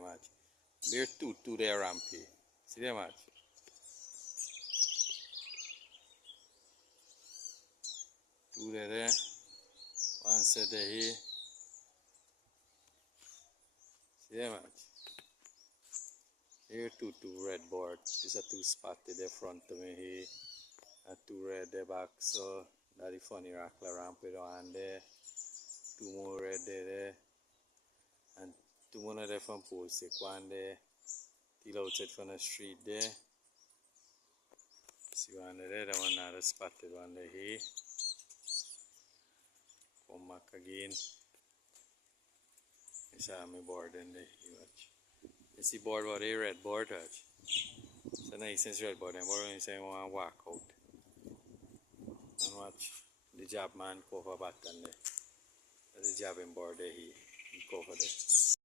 there, match. There two there rampy. See there, match. Two there. One set there here. See there, match. Here two red board. These are two spotted there front of me here. And two red there back. So that's the funny rackler ramp with one there. Two more red there. And two more there from pole stick. One there. Till outside from the street there. See one there, the one other spotted one there here. Come back again. This is my board in there. Watch. You see board what a red board, watch. So nice since red board, and board when you say I want to walk out. And watch the job man cover button there. That's the jobbing board there he cover there.